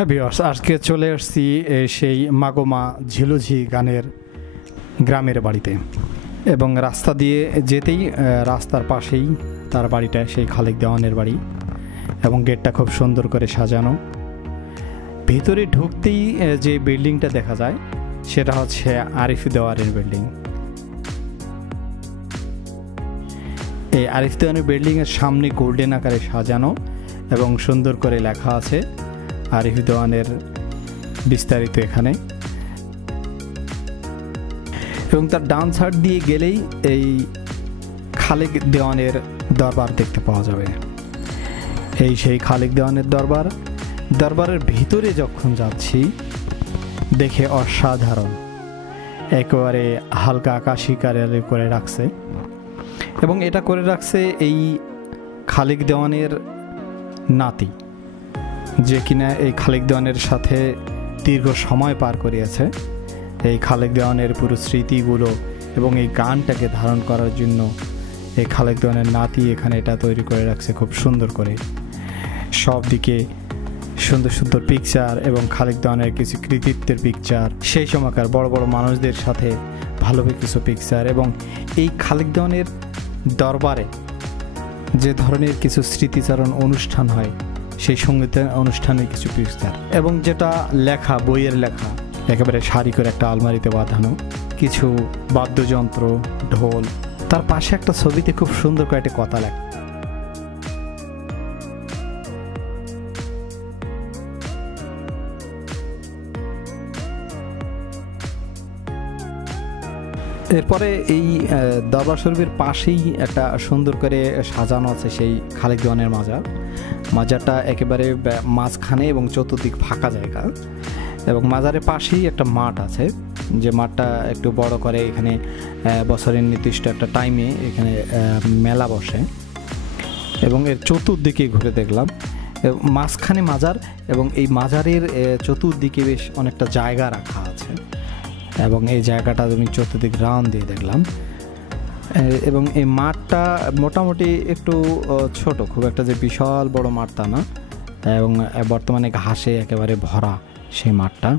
হ্যাঁ ভিউয়ার্স, আজকে চলে আসছি সেই মাগোমা ঝিলুঝি গানের গ্রামের বাড়িতে, এবং রাস্তা দিয়ে যেতেই রাস্তার পাশেই তার বাড়িটা, সেই খালেক দেওয়ানের বাড়ি, এবং গেটটা খুব সুন্দর করে সাজানো। ভিতরে ঢুকতেই যে বিল্ডিংটা দেখা যায় সেটা হচ্ছে আরিফ দেওয়ানের বিল্ডিং। এই আরিফ দেওয়ানের বিল্ডিংয়ের সামনে গোল্ডেন আকারে সাজানো এবং সুন্দর করে লেখা আছে আরিফ দেওয়ানের বিস্তারিত এখানে। এবং তার ডান সাইড দিয়ে গেলেই এই খালেক দেওয়ানের দরবার দেখতে পাওয়া যাবে। এই সেই খালেক দেওয়ানের দরবার। দরবারের ভিতরে যখন যাচ্ছি দেখে অসাধারণ, একেবারে হালকা আকাশি কালারে করে রাখছে, এবং এটা করে রাখছে এই খালেক দেওয়ানের নাতি, যে কিনা এই খালেক দেওয়ানের সাথে দীর্ঘ সময় পার করিয়েছে। এই খালেক দেওয়ানের পুরো স্মৃতিগুলো এবং এই গানটাকে ধারণ করার জন্য এই খালেক দেওয়ানের নাতি এখানে এটা তৈরি করে রাখছে খুব সুন্দর করে। সব দিকে সুন্দর সুন্দর পিকচার এবং খালেক দেওয়ানের কিছু কৃতিত্বের পিকচার, সেই সময়কার বড় বড় মানুষদের সাথে ভালোভাবে কিছু পিকচার, এবং এই খালেক দেওয়ানের দরবারে যে ধরনের কিছু স্মৃতিচারণ অনুষ্ঠান হয় সেই সঙ্গীত অনুষ্ঠানের কিছু পিকচার, এবং যেটা লেখা, বইয়ের লেখা একেবারে সারি করে একটা আলমারিতে বাঁধানো কিছু বাদ্যযন্ত্র, ঢোল। তার পাশে একটা ছবিতে খুব সুন্দর করে একটা কথা লেখা। এরপরে এই দরবার শরীফের পাশেই একটা সুন্দর করে সাজানো আছে সেই খালেক দেওয়ানের মাজার। মাজারটা একেবারে মাঝখানে এবং চতুর্দিক ফাঁকা জায়গা, এবং মাজারের পাশেই একটা মাঠ আছে, যে মাঠটা একটু বড় করে। এখানে বছরের নির্দিষ্ট একটা টাইমে এখানে মেলা বসে, এবং এর চতুর্দিকে ঘুরে দেখলাম মাঝখানে মাজার, এবং এই মাজারের চতুর্দিকে বেশ অনেকটা জায়গা রাখা আছে, এবং এই জায়গাটা আমি চতুর্দিক রাউন্ড দিয়ে দেখলাম। এবং এই মাঠটা মোটামুটি একটু ছোট, খুব একটা যে বিশাল বড় মাঠ তা না, এবং বর্তমানে ঘাসে একেবারে ভরা সেই মাঠটা।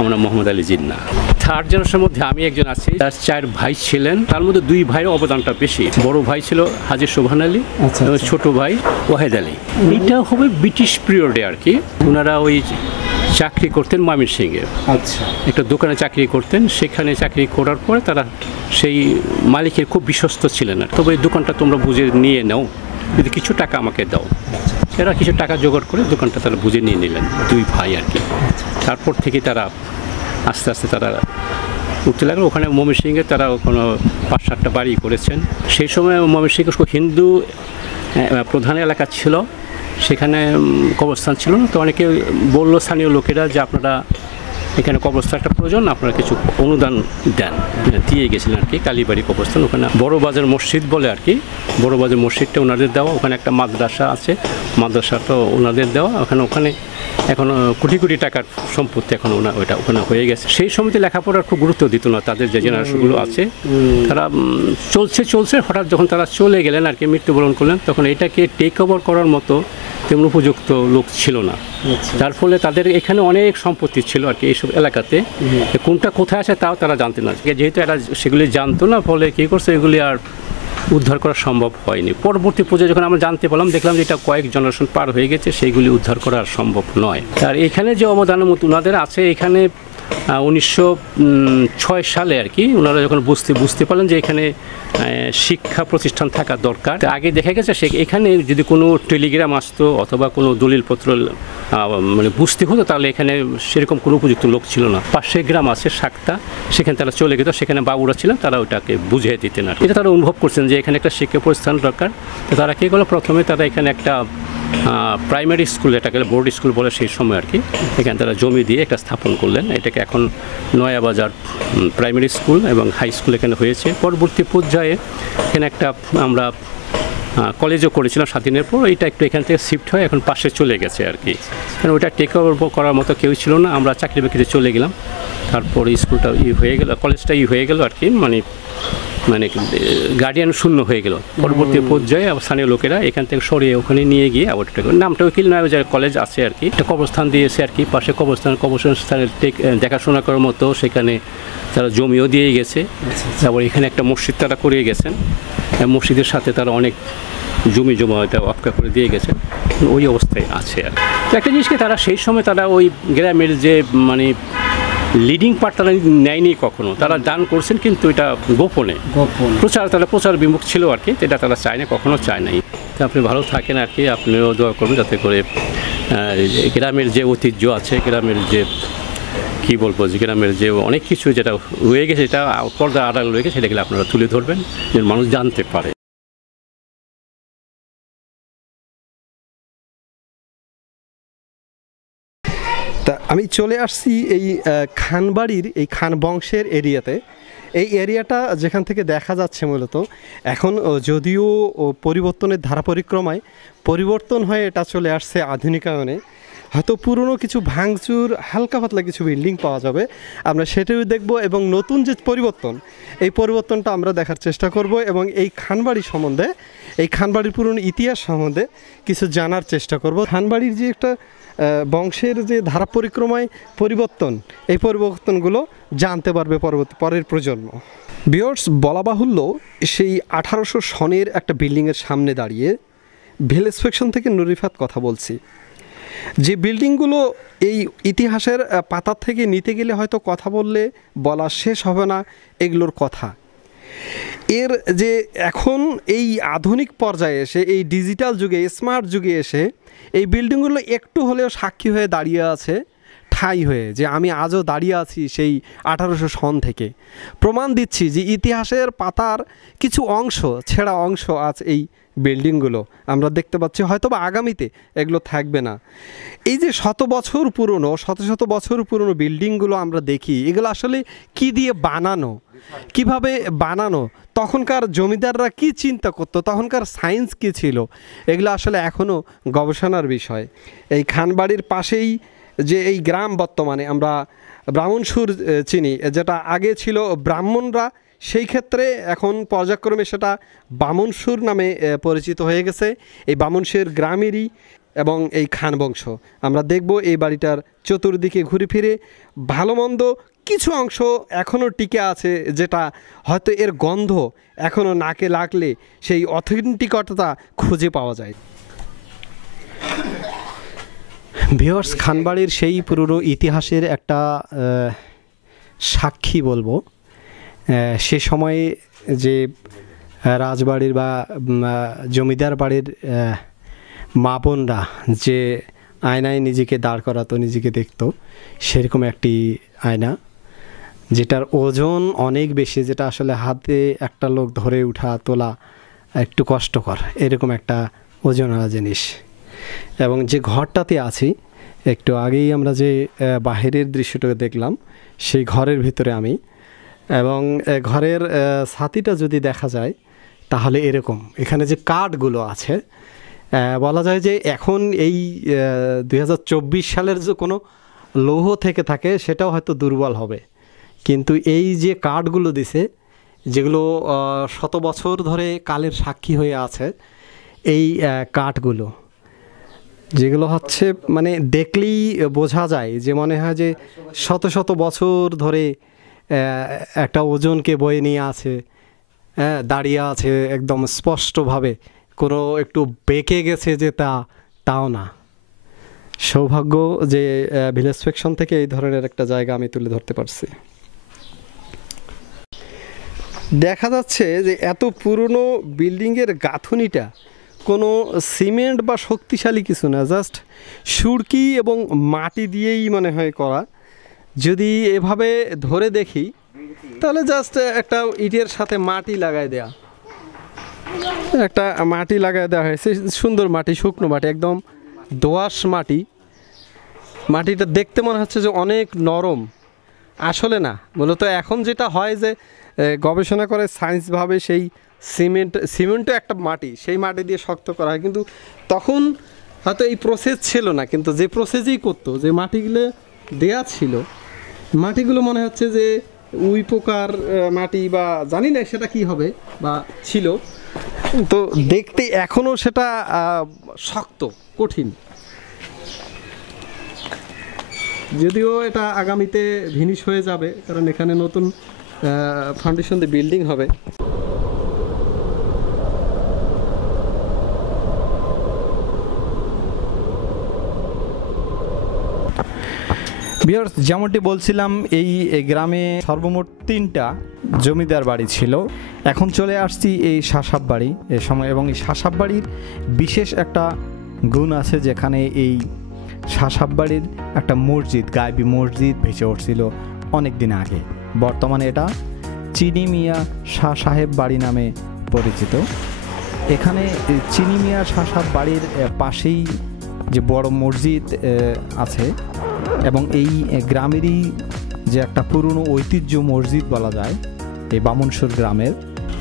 আমরা মোহাম্মদ আলী জিন্না। থার্ড জেনারেশনের মধ্যে আমি একজন আছি। তার 4 ভাই ছিলেন, তার মধ্যে 2 ভাইয়ের অবদানটা বেশি। বড় ভাই ছিল হাজী সোবহান আলী, ছোট ভাই ওয়াহেদ আলী। এটা হবে ব্রিটিশ পিরিয়ডে আর কি। ওনারা ওই চাকরি করতেন ময়মনসিংহে, আচ্ছা, একটা দোকানে চাকরি করতেন। সেখানে চাকরি করার পরে তারা সেই মালিকের খুব বিশ্বস্ত ছিলেন। আর তবে এই দোকানটা তোমরা বুঝে নিয়ে নাও, যদি কিছু টাকা আমাকে দাও। এরা কিছু টাকা জোগাড় করে দোকানটা তারা বুঝে নিয়ে নিলেন, 2 ভাই আর কি। তারপর থেকে তারা আস্তে আস্তে তারা উঠতে লাগলো। ওখানে ময়মনসিংহে তারা কোনো 5-7টা বাড়ি করেছেন। সেই সময় ময়মনসিংহে হিন্দু প্রধান এলাকা ছিল, সেখানে কবরস্থান ছিল না। তো অনেকে বললো স্থানীয় লোকেরা যে আপনারা এখানে কবরস্থান একটা প্রয়োজন, আপনারা কিছু অনুদান দেন। দিয়ে গেছিলেন আর কি কালীবাড়ি কবরস্থান। ওখানে বড় বাজার মসজিদ বলে আর কি, বড় বাজার মসজিদটা ওনাদের দেওয়া। ওখানে একটা মাদ্রাসা আছে, মাদ্রাসাটা ওনাদের দেওয়া। ওখানে এখন কোটি কোটি টাকার সম্পত্তি এখন ওখানে হয়ে গেছে। সেই সময়তে লেখাপড়ার খুব গুরুত্ব দিত না তাদের যে জেনারেশনগুলো আছে। তারা চলছে হঠাৎ যখন তারা চলে গেলেন আর কি, মৃত্যুবরণ করলেন, তখন এটাকে টেক ওভার করার মতো তেমন উপযুক্ত লোক ছিল না। যার ফলে তাদের এখানে অনেক সম্পত্তি ছিল আর কি এইসব এলাকাতে। কোনটা কোথায় আছে তাও তারা জানতেন না। যেহেতু এরা সেগুলি জানতো না, ফলে কী করছে, এগুলি আর উদ্ধার করা সম্ভব হয়নি। পরবর্তী পর্যায়ে যখন আমরা জানতে পারলাম, দেখলাম যে এটা কয়েক জেনারেশন পার হয়ে গেছে, সেইগুলি উদ্ধার করা সম্ভব নয়। আর এখানে যে অবদানের মতো ওনাদের আছে, এখানে 1906 সালে আর কি ওনারা যখন বুঝতে পারলেন যে এখানে শিক্ষা প্রতিষ্ঠান থাকা দরকার। আগে দেখা গেছে এখানে যদি কোনো টেলিগ্রাম আসতো অথবা কোনো দলিলপত্র মানে বুঝতে হতো, তাহলে এখানে সেরকম কোনো উপযুক্ত লোক ছিল না। পাশে গ্রাম আছে শাক্তা, সেখানে তারা চলে গেত, সেখানে বাবুরা ছিলেন, তারা ওটাকে বুঝিয়ে দিতেন। আর এটা তারা অনুভব করছেন যে এখানে একটা শিক্ষা প্রতিষ্ঠান দরকার। তো তারা কী করলো, প্রথমে তারা এখানে একটা প্রাইমারি স্কুল, এটাকে বোর্ড স্কুল বলে সেই সময় আর কি, এখানে তারা জমি দিয়ে একটা স্থাপন করলেন। এটাকে এখন নয়াবাজার প্রাইমারি স্কুল এবং হাই স্কুল এখানে হয়েছে। পরবর্তী পর্যায়ে এখানে একটা আমরা কলেজও করেছিলাম স্বাধীনের পর। এটা একটু এখান থেকে শিফট হয়ে এখন পাশে চলে গেছে আর কি, কারণ ওইটা টেক ওভার করার মতো কেউ ছিল না। আমরা চাকরি বাকরিতে চলে গেলাম, তারপরে স্কুলটা হয়ে গেল, কলেজটা হয়ে গেল আর কি, মানে মানে গার্ডিয়ান শূন্য হয়ে গেল। পরবর্তী পর্যায়ে স্থানীয় লোকেরা এখান থেকে সরিয়ে ওখানে নিয়ে গিয়ে আবার নামটা উকিল নয়, যে কলেজ আছে আর কি, একটা কবরস্থান দিয়েছে আর কি, পাশে কবরস্থান স্থানে দেখাশোনা করার মতো সেখানে তারা জমিও দিয়ে গেছে। তারপর এখানে একটা মসজিদ তারা করিয়ে গেছেন, মসজিদের সাথে তারা অনেক জমি জমা এটা অপকা করে দিয়ে গেছেন, ওই অবস্থায় আছে আর একটা জিনিসকে তারা সেই সময় তারা ওই গ্রামের যে মানে লিডিং পার্ট তারা নেয়নি কখনো, তারা দান করছেন কিন্তু এটা গোপনে প্রচার বিমুখ ছিল আর কি, এটা তারা চায় না, কখনো চায় নাই। তো আপনি ভালো থাকেন আর কি, আপনিও দোয়া করবেন যাতে করে গ্রামের যে ঐতিহ্য আছে, গ্রামের যে কী বলবো, যে গ্রামের যে অনেক কিছু যেটা রয়ে গেছে, এটা পর্দা আড়াল রয়ে গেছে, সেটাকে আপনারা তুলে ধরবেন যেন মানুষ জানতে পারে। তা আমি চলে আসছি এই খানবাড়ির এই খান বংশের এরিয়াতে। এই এরিয়াটা যেখান থেকে দেখা যাচ্ছে মূলত এখন যদিও পরিবর্তনের ধারা পরিক্রমায় পরিবর্তন হয়ে এটা চলে আসছে আধুনিকায়নে, হয়তো পুরনো কিছু ভাঙচুর হালকা পাতলা কিছু বিল্ডিং পাওয়া যাবে, আমরা সেটাও দেখব এবং নতুন যে পরিবর্তন এই পরিবর্তনটা আমরা দেখার চেষ্টা করব এবং এই খানবাড়ি সম্বন্ধে, এই খানবাড়ির পুরনো ইতিহাস সম্বন্ধে কিছু জানার চেষ্টা করব। খানবাড়ির যে একটা বংশের যে ধারা পরিক্রমায় পরিবর্তন, এই পরিবর্তনগুলো জানতে পারবে পরের প্রজন্ম। ভিউয়ার্স, বলা বাহুল্য সেই 1800 সনের একটা বিল্ডিংয়ের সামনে দাঁড়িয়ে ভিলেজ ফ্যাকশন থেকে নুরিফাত কথা বলছি। যে বিল্ডিংগুলো এই ইতিহাসের পাতার থেকে নিতে গেলে হয়তো কথা বললে বলা শেষ হবে না এগুলোর কথা। এর যে এখন এই আধুনিক পর্যায়ে এসে, এই ডিজিটাল যুগে, স্মার্ট যুগে এসে এই বিল্ডিংগুলো একটু হলেও সাক্ষী হয়ে দাঁড়িয়ে আছে, ঠাঁই হয়ে, যে আমি আজও দাঁড়িয়ে আছি সেই 1800 সন থেকে। প্রমাণ দিচ্ছি যে ইতিহাসের পাতার কিছু অংশ, ছেঁড়া অংশ আজ এই বিল্ডিংগুলো আমরা দেখতে পাচ্ছি, হয়তো বা আগামীতে এগুলো থাকবে না। এই যে শত বছর পুরনো বিল্ডিংগুলো আমরা দেখি, এগুলো আসলে কি দিয়ে বানানো, কিভাবে বানানো, তখনকার জমিদাররা কি চিন্তা করতো, তখনকার সায়েন্স কী ছিল, এগুলো আসলে এখনও গবেষণার বিষয়। এই খানবাড়ির পাশেই যে এই গ্রাম, বর্তমানে আমরা ব্রাহ্মণসুর চিনি, যেটা আগে ছিল ব্রাহ্মণরা, সেই ক্ষেত্রে এখন পর্যায়ক্রমে সেটা বামনসুর নামে পরিচিত হয়ে গেছে। এই বামনসুর গ্রামেরই এবং এই খান বংশ আমরা দেখব এই বাড়িটার চতুর্দিকে ঘুরে ফিরে। ভালো মন্দ কিছু অংশ এখনও টিকে আছে, যেটা হয়তো এর গন্ধ এখনও নাকে লাগলে সেই অথেন্টিকতা খুঁজে পাওয়া যায়। ভিউয়ার্স, খানবাড়ির সেই পুরনো ইতিহাসের একটা সাক্ষী বলবো। সে সময়ে যে রাজবাড়ির বা জমিদার বাড়ির মা বোনরা যে আয়নায় নিজেকে দাঁড় করাতো, নিজেকে দেখতো, সেরকম একটি আয়না, যেটার ওজন অনেক বেশি, যেটা আসলে হাতে একটা লোক ধরে উঠা তোলা একটু কষ্টকর, এরকম একটা ওজনওয়ালা জিনিস। এবং যে ঘরটাতে আছি, একটু আগেই আমরা যে বাহিরের দৃশ্যটা দেখলাম, সেই ঘরের ভিতরে আমি, এবং ঘরের ছাতিটা যদি দেখা যায় তাহলে এরকম, এখানে যে কাঠগুলো আছে, বলা যায় যে এখন এই 2024 সালের যে কোনো লৌহ থেকে থাকে সেটাও হয়তো দুর্বল হবে, কিন্তু এই যে কাঠগুলো দিছে, যেগুলো শত বছর ধরে কালের সাক্ষী হয়ে আছে, এই কাঠগুলো যেগুলো হচ্ছে মানে দেখলেই বোঝা যায় যে মনে হয় যে শত শত বছর ধরে একটা ওজনকে বয়ে নিয়ে আছে, দাঁড়িয়ে আছে একদম স্পষ্টভাবে, কোনো একটু বেঁকে গেছে যে তাও না। সৌভাগ্য যে ভিলেজ ফ্যাকশন থেকে এই ধরনের একটা জায়গা আমি তুলে ধরতে পারছি। দেখা যাচ্ছে যে এত পুরনো বিল্ডিংয়ের গাঁথনিটা কোনো সিমেন্ট বা শক্তিশালী কিছু না, জাস্ট সুরকি এবং মাটি দিয়েই মনে হয় করা। যদি এভাবে ধরে দেখি তাহলে জাস্ট একটা ইটের সাথে মাটি লাগাই দেয়া, একটা মাটি লাগাই দেওয়া হয়েছে, সুন্দর মাটি, শুকনো মাটি, একদম দোআঁশ মাটি। মাটিটা দেখতে মনে হচ্ছে যে অনেক নরম, আসলে না। মূলত এখন যেটা হয় যে গবেষণা করে সায়েন্সভাবে সেই সিমেন্টও একটা মাটি, সেই মাটি দিয়ে শক্ত করা হয়, কিন্তু তখন হয়তো এই প্রসেস ছিল না। কিন্তু যে প্রসেসেই করতো, যে মাটিগুলো দেয়া ছিল, মাটিগুলো মনে হচ্ছে যে উই পোকার মাটি বা জানি না সেটা কি হবে বা ছিল, তো দেখতে এখনো সেটা শক্ত কঠিন। যদিও এটা আগামীতে ভিনিশ হয়ে যাবে, কারণ এখানে নতুন ফাউন্ডেশন দিয়ে বিল্ডিং হবে। ভিউয়ার্স, যেমনটি বলছিলাম এই গ্রামে সর্বমোট 3টা জমিদার বাড়ি ছিল। এখন চলে আসছি এই শাসাব বাড়ি এ সময়, এবং এই শাসাব বাড়ির বিশেষ একটা গুণ আছে, যেখানে এই শাসাব বাড়ির একটা মসজিদ, গায়বী মসজিদ ভেসে উঠছিল অনেক দিন আগে। বর্তমানে এটা চিনি মিয়া শাহ সাহেব বাড়ি নামে পরিচিত। এখানে চিনি মিয়া শাহ সাহেব বাড়ির পাশেই যে বড় মসজিদ আছে, এবং এই গ্রামেরই যে একটা পুরনো ঐতিহ্য মসজিদ বলা যায় এই বামনসুর গ্রামের,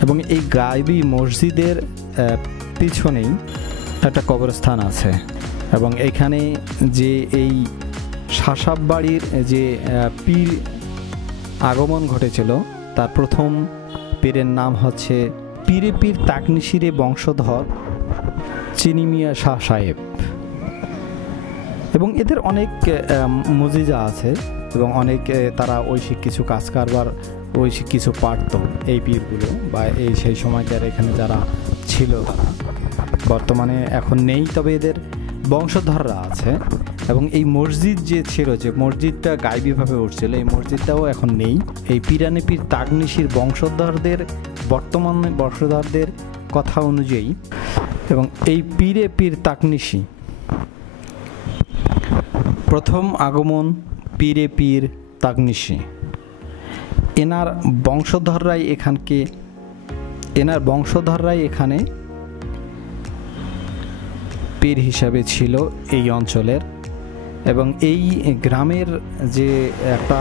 এবং এই গায়বী মসজিদের পিছনেই একটা কবরস্থান আছে। এবং এখানে যে এই শাসাব বাড়ির যে পীর আগমন ঘটেছিল, তার প্রথম পীরের নাম হচ্ছে পীরে পীর তাকনিশিরে বংশধর চিনি মিয়া শাহ সাহেব। এবং এদের অনেক মুজিজা আছে, এবং অনেক তারা ঐশিক কিছু কাজ কারবার, ঐশিক কিছু পারত এই পীরগুলো, বা এই সেই সময়কার এখানে যারা ছিল তারা বর্তমানে এখন নেই, তবে এদের বংশধররা আছে। এবং এই মসজিদ যে ছিল, যে মসজিদটা গায়বীভাবে উঠছিল, এই মসজিদটাও এখন নেই। এই পীরানে পীর তাকনিশির বংশধরদের, বর্তমানে বংশধরদের কথা অনুযায়ী, এবং এই পীরে পীর তাকনিশি প্রথম আগমন পীরে পীর তাকনিশি, এনার বংশধররাই এখানে পীর হিসাবে ছিল এই অঞ্চলের। এবং এই গ্রামের যে একটা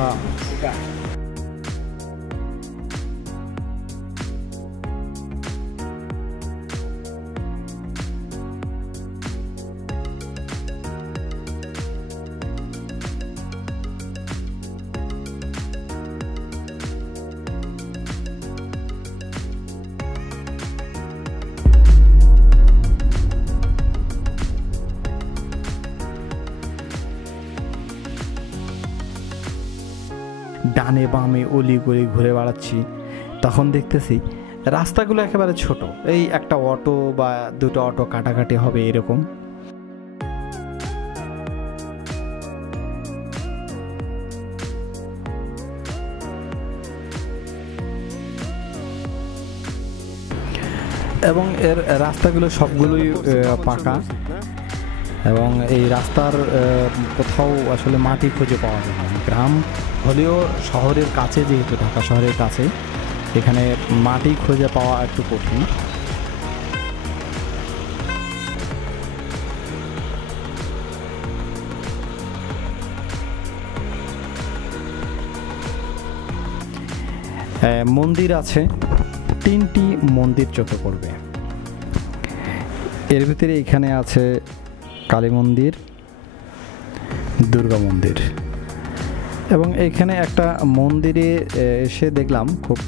ডানে বামে অলি গলি ঘুরে বেড়াচ্ছি, তখন দেখতেছি রাস্তাগুলো একেবারে ছোট, এই একটা অটো বা দুটো অটো কাটাকাটি হবে এরকম। এবং এর রাস্তাগুলো সবগুলোই পাকা, এবং এই রাস্তার কোথাও আসলে মাটি খুঁজে পাওয়া যায় না। গ্রাম হলেও শহরের কাছে, যেহেতু ঢাকা শহরের কাছে, এখানে মাটি খুঁজে পাওয়া একটু কঠিন। মন্দির আছে, 3টি মন্দির চোখে পড়বে। এর ভিতরে এখানে আছে কালী মন্দির, দুর্গা মন্দির, এবং এখানে একটা মন্দিরে এসে দেখলাম খুব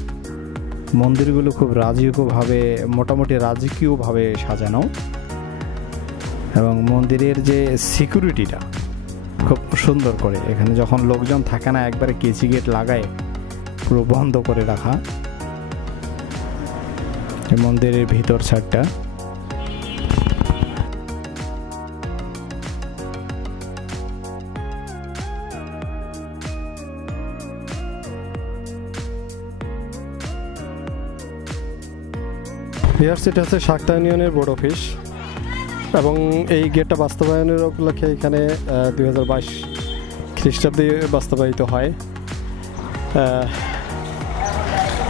মন্দিরগুলো খুব রাজকীয়ভাবে, মোটামুটি রাজকীয়ভাবে সাজানো, এবং মন্দিরের যে সিকিউরিটিটা খুব সুন্দর করে, এখানে যখন লোকজন থাকে না একবারে কেচি গেট লাগায় পুরো বন্ধ করে রাখা। মন্দিরের ভিতর সাইডটা এটা হচ্ছে শাক্তা ইউনিয়নের বোর্ড অফিস, এবং এই গেটটা বাস্তবায়নের উপলক্ষে এখানে 2022 খ্রিস্টাব্দে বাস্তবায়িত হয়।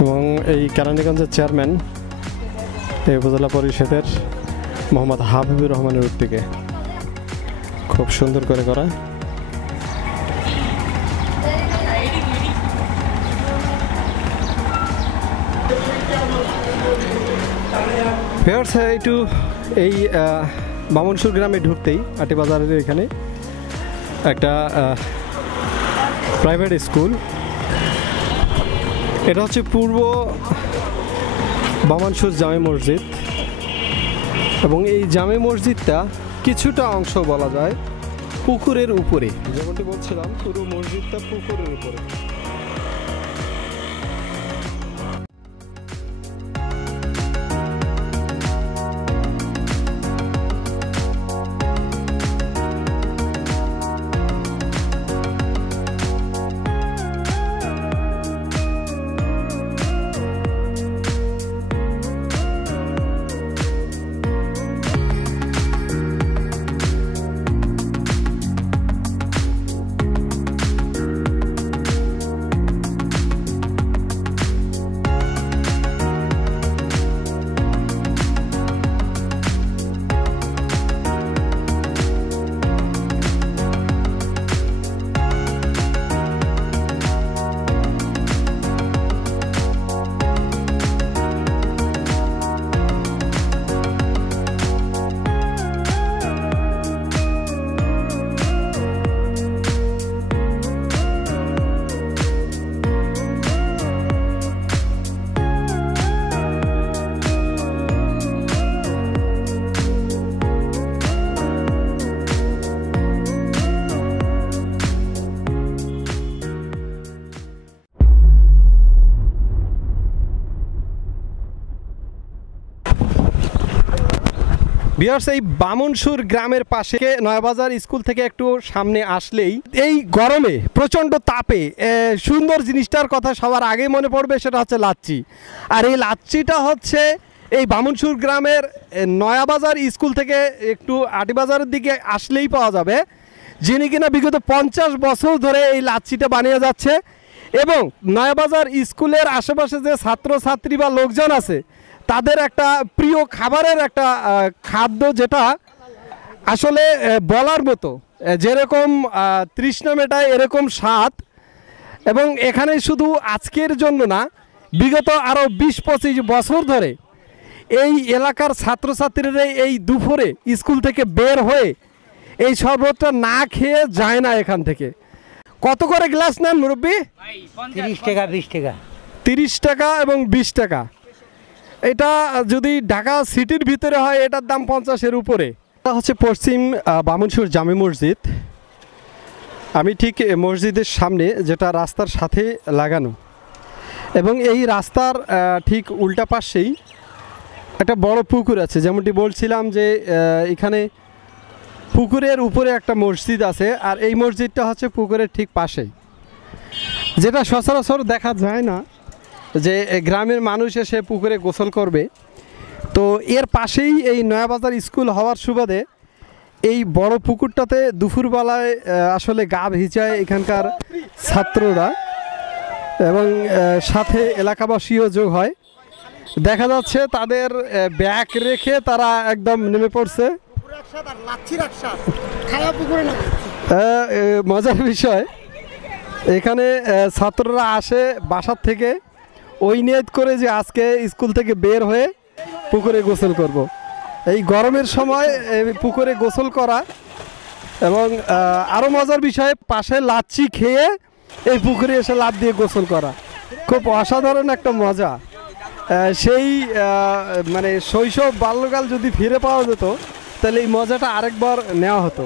এবং এই কেরানীগঞ্জের চেয়ারম্যান এই উপজেলা পরিষদের মোহাম্মদ হাবিবুর রহমানের উদ্যোগে খুব সুন্দর করে করা। একটু এই বামনসুর গ্রামে ঢুকতেই আটিবাজারের এখানে একটা প্রাইভেট স্কুল, এটা হচ্ছে পূর্ব বামনসুর জামে মসজিদ এবং এই জামে মসজিদটা কিছুটা অংশ বলা যায় পুকুরের উপরে, যেমনটি বলছিলাম পুরো মসজিদটা পুকুরের উপরে। ভিউয়ার্স, এই বামনসুর গ্রামের পাশে নয়াবাজার স্কুল থেকে একটু সামনে আসলেই এই গরমে প্রচণ্ড তাপে সুন্দর জিনিসটার কথা সবার আগে মনে পড়বে, সেটা হচ্ছে লাচ্ছি। আর এই লাচ্ছিটা হচ্ছে এই বামনসুর গ্রামের নয়াবাজার স্কুল থেকে একটু আটিবাজারের দিকে আসলেই পাওয়া যাবে, যিনি কিনা বিগত 50 বছর ধরে এই লাচ্ছিটা বানিয়ে যাচ্ছে। এবং নয়াবাজার স্কুলের আশেপাশে যে ছাত্রছাত্রী বা লোকজন আছে তাদের একটা প্রিয় খাবারের একটা খাদ্য, যেটা আসলে বলার মতো, যেরকম তৃষ্ণা মেটায় এরকম স্বাদ। এবং এখানে শুধু আজকের জন্য না, বিগত আরও 20-25 বছর ধরে এই এলাকার ছাত্রছাত্রীরা এই দুপুরে স্কুল থেকে বের হয়ে এই শরবতটা না খেয়ে যায় না এখান থেকে। কত করে গ্লাস নেন মুরব্বী? 30 টাকা 20 টাকা। 30 টাকা এবং 20 টাকা। এটা যদি ঢাকা সিটির ভিতরে হয় এটার দাম 50-এর উপরে। এটা হচ্ছে পশ্চিম বামনসুর জামে মসজিদ। আমি ঠিক মসজিদের সামনে, যেটা রাস্তার সাথে লাগানো, এবং এই রাস্তার ঠিক উল্টা পাশেই একটা বড় পুকুর আছে। যেমনটি বলছিলাম যে এখানে পুকুরের উপরে একটা মসজিদ আছে, আর এই মসজিদটা হচ্ছে পুকুরের ঠিক পাশেই, যেটা সচরাচর দেখা যায় না যে গ্রামের মানুষ এসে পুকুরে গোসল করবে। তো এর পাশেই এই নয়াবাজার স্কুল হওয়ার সুবাদে এই বড় পুকুরটাতে দুপুরবেলায় আসলে গা ভিজায় এখানকার ছাত্ররা, এবং সাথে এলাকাবাসীও যোগ হয়। দেখা যাচ্ছে তাদের ব্যাগ রেখে তারা একদম নেমে পড়ছে। মজার বিষয়, এখানে ছাত্ররা আসে বাসার থেকে ওই নিয়ত করে যে আজকে স্কুল থেকে বের হয়ে পুকুরে গোসল করব। এই গরমের সময় পুকুরে গোসল করা, এবং আরও মজার বিষয়, পাশে লাচ্ছি খেয়ে এই পুকুরে এসে লাফ দিয়ে গোসল করা, খুব অসাধারণ একটা মজা। সেই মানে শৈশব বাল্যকাল যদি ফিরে পাওয়া যেত তাহলে এই মজাটা আরেকবার নেওয়া হতো।